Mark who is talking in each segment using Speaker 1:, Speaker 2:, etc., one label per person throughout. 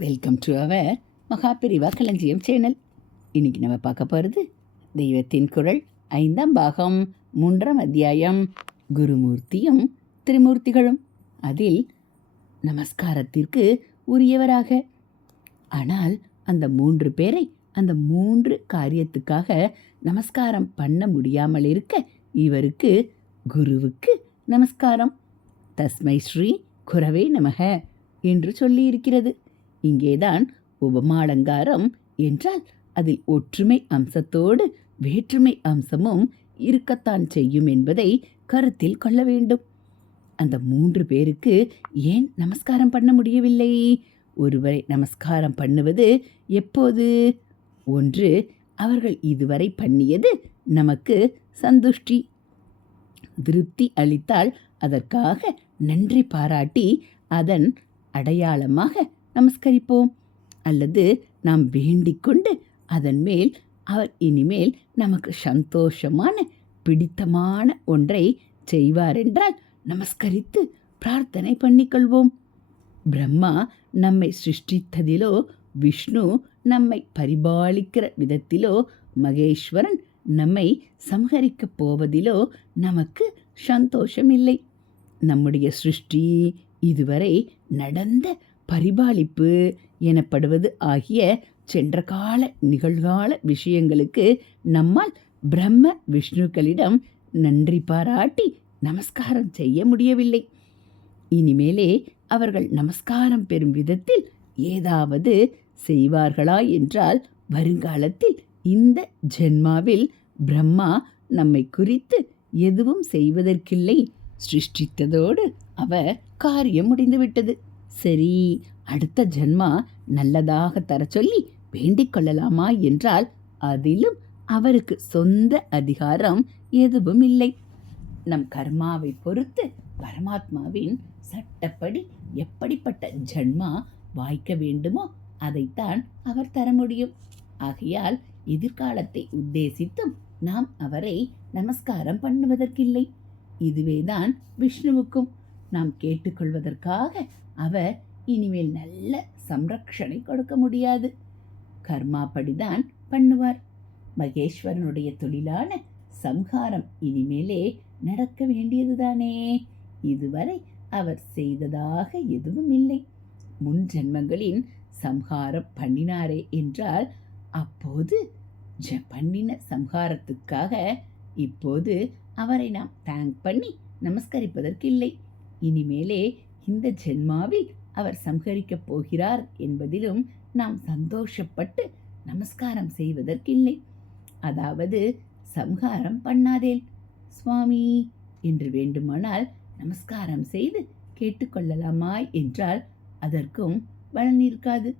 Speaker 1: Welcome to our Mahaperiyava களஞ்சியம் channel இன்னைக்கு நம்ம பார்க்க போகிறது தெய்வத்தின் குரல் ஐந்தாம் பாகம் மூன்றாம் அத்தியாயம் குருமூர்த்தியும் திரிமூர்த்திகளும். அதில் நமஸ்காரத்திற்கு உரியவராக. ஆனால் அந்த மூன்று பேரை அந்த மூன்று காரியத்துக்காக நமஸ்காரம் பண்ண முடியாமல் இருக்க இவருக்கு குருவுக்கு நமஸ்காரம். தஸ்மை ஸ்ரீ குரவே நமக என்று சொல்லியிருக்கிறது. இங்கேதான் உபமாலங்காரம் என்றால் அதில் ஒற்றுமை அம்சத்தோடு வேற்றுமை அம்சமும் இருக்கத்தான் செய்யும் என்பதை கருத்தில் கொள்ள வேண்டும். அந்த மூன்று பேருக்கு ஏன் நமஸ்காரம் பண்ண முடியவில்லை? ஒருவரை நமஸ்காரம் பண்ணுவது எப்போது? ஒன்று அவர்கள் இதுவரை பண்ணியது நமக்கு சந்துஷ்டி. திருப்தி அளித்தால் அதற்காக நன்றி பாராட்டி அதன் அடையாளமாக நமஸ்கரிப்போம். அல்லது நாம் வேண்டிக்கொண்டு அதன் மேல் அவர் இனிமேல் நமக்கு சந்தோஷமான பிடித்தமான ஒன்றை செய்வாரென்றால் நமஸ்கரித்து பிரார்த்தனை பண்ணிக்கொள்வோம். பிரம்மா நம்மை சிருஷ்டித்ததிலோ விஷ்ணு நம்மை பரிபாலிக்கிற விதத்திலோ மகேஸ்வரன் நம்மை சம்ஹரிக்கப் போவதிலோ நமக்கு சந்தோஷமில்லை. நம்முடைய சிருஷ்டி இதுவரை நடந்த பரிபாலிப்பு எனப்படுவது ஆகிய சென்ற கால நிகழ்கால விஷயங்களுக்கு நம்மால் பிரம்ம விஷ்ணுக்களிடம் நன்றி பாராட்டி நமஸ்காரம் செய்ய முடியவில்லை. இனிமேலே அவர்கள் நமஸ்காரம் பெறும் விதத்தில் ஏதாவது செய்வார்களா என்றால் வருங்காலத்தில் இந்த ஜென்மாவில் பிரம்மா நம்மை குறித்து எதுவும் செய்வதற்கில்லை. சிருஷ்டித்ததோடு அவ காரியம் முடிந்துவிட்டது. சரி அடுத்த ஜென்மா நல்லதாக தர சொல்லி வேண்டிக் கொள்ளலாமா என்றால் அதிலும் அவருக்கு சொந்த அதிகாரம் எதுவும் இல்லை. நம் கர்மாவை பொறுத்து பரமாத்மாவின் சட்டப்படி எப்படிப்பட்ட ஜென்மா வாய்க்க வேண்டுமோ அதைத்தான் அவர் தர முடியும். ஆகையால் எதிர்காலத்தை உத்தேசித்தும் நாம் அவரை நமஸ்காரம் பண்ணுவதற்கில்லை. இதுவேதான் விஷ்ணுவுக்கும் நாம் கேட்டுக்கொள்வதற்காக அவர் இனிமேல் நல்ல சம்ரக்ஷணை கொடுக்க முடியாது. கர்மாப்படிதான் பண்ணுவார். மகேஸ்வரனுடைய தொழிலான சம்ஹாரம் இனிமேலே நடக்க வேண்டியதுதானே. இதுவரை அவர் செய்ததாக எதுவும் இல்லை. முன் ஜென்மங்களின் சம்ஹாரம் பண்ணினாரே என்றால் அப்போது ஜ பண்ணின சம்ஹாரத்துக்காக இப்போது அவரை நாம் தேங்க் பண்ணி நமஸ்கரிப்பதற்கில்லை. இனிமேலே இந்த ஜென்மாவில் அவர் சம்ஹரிக்கப் போகிறார் என்பதிலும் நாம் சந்தோஷப்பட்டு நமஸ்காரம் செய்வதற்கில்லை. அதாவது சம்ஹாரம் பண்ணாதேல். சுவாமி என்று வேண்டுமானால் நமஸ்காரம் செய்து கேட்டுக்கொள்ளலாமா என்றால் அதற்கும் பலன் இருக்காது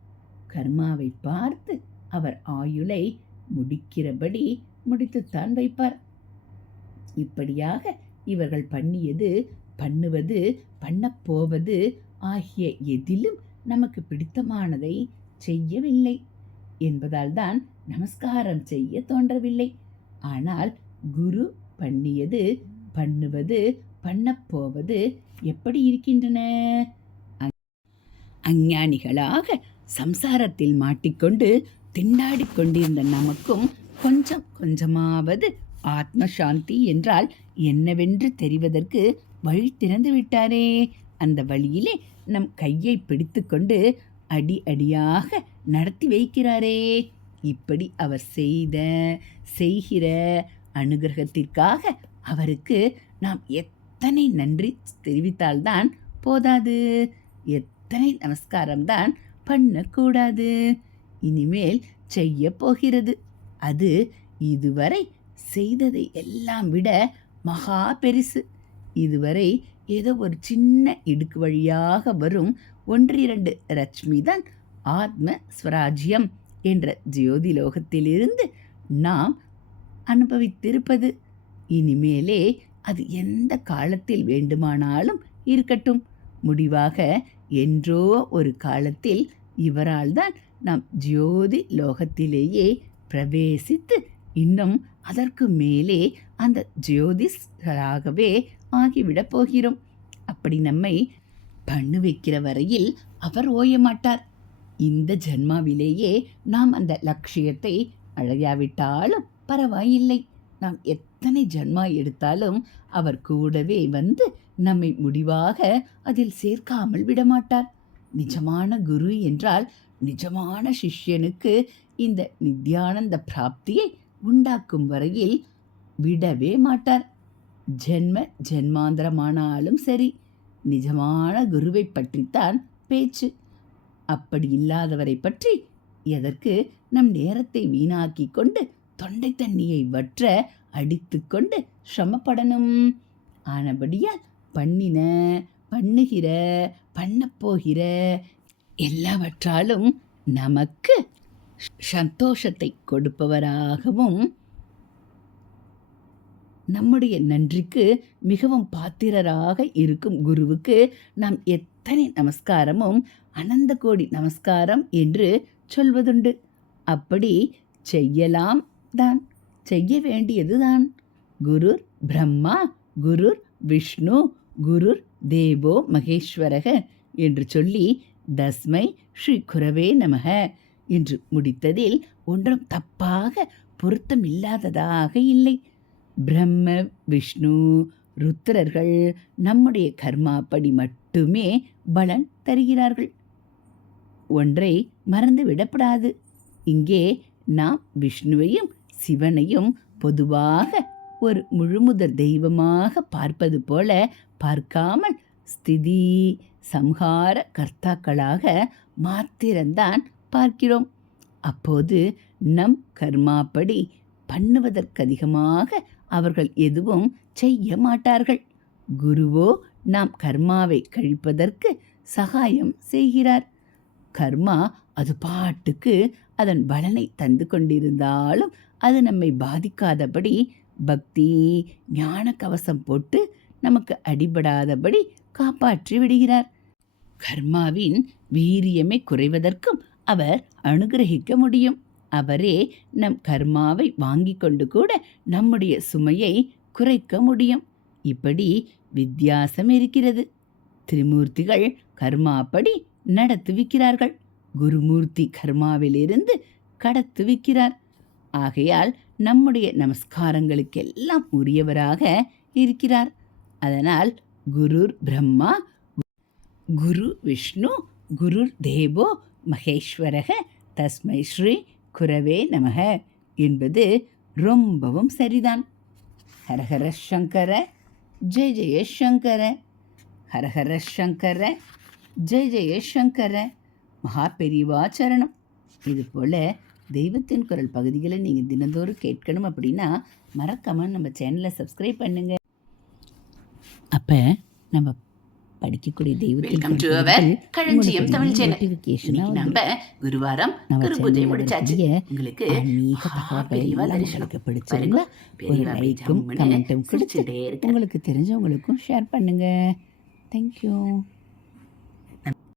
Speaker 1: கர்மாவை பார்த்து அவர் ஆயுளை முடிக்கிறபடி முடித்துத்தான் வைப்பார். இப்படியாக இவர்கள் பண்ணியது பண்ணுவது பண்ணப்போவது ஆகிய எதிலும் நமக்கு பிடித்தமானதை செய்யவில்லை என்பதால்தான் நமஸ்காரம் செய்ய தோன்றவில்லை. ஆனால் குரு பண்ணியது பண்ணுவது பண்ணப்போவது எப்படி இருக்கின்றன? அஞ்ஞானிகளாக சம்சாரத்தில் மாட்டிக்கொண்டு திண்டாடி கொண்டிருந்த நமக்கும் கொஞ்சம் கொஞ்சமாவது ஆத்ம சாந்தி என்றால் என்னவென்று தெரிவதற்கு வழி திறந்து விட்டாரே. அந்த வழியிலே நம் கையை பிடித்துக்கொண்டு அடி அடியாக நடத்தி வைக்கிறாரே. இப்படி அவர் செய்த செய்கிற அனுகிரகத்திற்காக அவருக்கு நாம் எத்தனை நன்றி தெரிவித்தால்தான் போதாது. எத்தனை நமஸ்காரம்தான் பண்ணக்கூடாது. இனிமேல் செய்ய போகிறது. அது இதுவரை செய்ததை எல்லாம் விட மகா பெருசு. இதுவரை ஏதோ ஒரு சின்ன இடுக்கு வழியாக வரும் ஒன்றிரண்டு ரஷ்மி தான் ஆத்ம ஸ்வராஜ்யம் என்ற ஜோதி லோகத்திலிருந்து நாம் அனுபவித்திருப்பது. இனிமேலே அது எந்த காலத்தில் வேண்டுமானாலும் இருக்கட்டும். முடிவாக என்றோ ஒரு காலத்தில் இவரால் தான் நாம் ஜோதி லோகத்திலேயே பிரவேசித்து இன்னும் அதற்கு மேலே அந்த ஜோதிஷராகவே ஆகிவிடப் போகிறோம். அப்படி நம்மை பண்ணு வைக்கிற வரையில் அவர் ஓய மாட்டார். இந்த ஜென்மாவிலேயே நாம் அந்த லட்சியத்தை அழையாவிட்டாலும் பரவாயில்லை. நாம் எத்தனை ஜென்மா எடுத்தாலும் அவர் கூடவே வந்து நம்மை முடிவாக அதில் சேர்க்காமல் விடமாட்டார். நிஜமான குரு என்றால் நிஜமான சிஷ்யனுக்கு இந்த நித்யானந்த பிராப்தியை உண்டாக்கும் வரையில் விடவே மாட்டார். ஜென்ம ஜென்மாந்திரமானாலும் சரி நிஜமான குருவை பற்றித்தான் பேச்சு. அப்படி இல்லாதவரை பற்றி எதற்கு நம் நேரத்தை வீணாக்கி கொண்டு தொண்டை தண்ணியை வற்ற அடித்துக்கொண்டு சிரமப்படணும்? ஆனபடியால் பண்ணின பண்ணுகிற பண்ணப்போகிற எல்லாவற்றாலும் நமக்கு சந்தோஷத்தை கொடுப்பவராகவும் நம்முடைய நன்றிக்கு மிகவும் பாத்திரராக இருக்கும் குருவுக்கு நாம் எத்தனை நமஸ்காரமும் அனந்த கோடி நமஸ்காரம் என்று சொல்வதுண்டு. அப்படி செய்யலாம் தான். செய்ய வேண்டியதுதான். குருர் பிரம்மா குருர் விஷ்ணு குருர் தேவோ மகேஸ்வரக என்று சொல்லி தஸ்மை ஸ்ரீ குரவே நமக என்று முடித்ததில் ஒன்றும் தப்பாக பொருத்தமில்லாததாக இல்லை. பிரம்ம விஷ்ணு ருத்ரர்கள் நம்முடைய கர்மாப்படி மட்டுமே பலன் தருகிறார்கள். ஒன்றை மறந்து விடப்படாது. இங்கே நாம் விஷ்ணுவையும் சிவனையும் பொதுவாக ஒரு முழுமுதற் தெய்வமாக பார்ப்பது போல பார்க்காமல் ஸ்திதி சம்ஹார கர்த்தாக்களாக மாத்திரம்தான் பார்க்கிறோம். அப்போது நம் கர்மாப்படி பண்ணுவதற்கதிகமாக அவர்கள் எதுவும் செய்ய மாட்டார்கள். குருவோ நாம் கர்மாவை கழிப்பதற்கு சகாயம் செய்கிறார். கர்மா அது பாட்டுக்கு அதன் பலனை தந்து கொண்டிருந்தாலும் அது நம்மை பாதிக்காதபடி பக்தி ஞான கவசம் போட்டு நமக்கு அடிபடாதபடி காப்பாற்றி விடுகிறார். கர்மாவின் வீரியமே குறைவதற்கும் அவர் அனுகிரகிக்க முடியும். அவரே நம் கர்மாவை வாங்கி கொண்டு கூட நம்முடைய சுமையை குறைக்க முடியும். இப்படி வித்தியாசம் இருக்கிறது. திரிமூர்த்திகள் கர்மாப்படி நடத்துவிக்கிறார்கள் குருமூர்த்தி கர்மாவிலிருந்து கடத்துவிக்கிறார் ஆகையால் நம்முடைய நமஸ்காரங்களுக்கெல்லாம் உரியவராக இருக்கிறார். அதனால் குருர் பிரம்மா குரு விஷ்ணு குருர் தேவோ மகேஸ்வரக தஸ்மை ஸ்ரீ குரவே நமக என்பது ரொம்பவும் சரிதான். ஹரஹர சங்கர ஜெய ஜெயசங்கர ஹரஹர சங்கர ஜெய ஜெயசங்கர மகா பெரிவாச்சரணம் இது போல் தெய்வத்தின் குரல் பகுதிகளை நீங்கள் தினந்தோறும் கேட்கணும் அப்படின்னா மறக்காமல் நம்ம சேனலை சப்ஸ்கிரைப் பண்ணுங்கள் அப்போ நம்ம படிக்கக்கூடிய தெய்வத்தின்
Speaker 2: நம்ம குருவாரம் குரு பூஜை முடிச்சாச்சு. உங்களுக்கு
Speaker 1: ஆன்மீக
Speaker 2: இருக்கிற
Speaker 1: உங்களுக்கு தெரிஞ்சவங்களுக்கும் ஷேர் பண்ணுங்க. தேங்க்யூ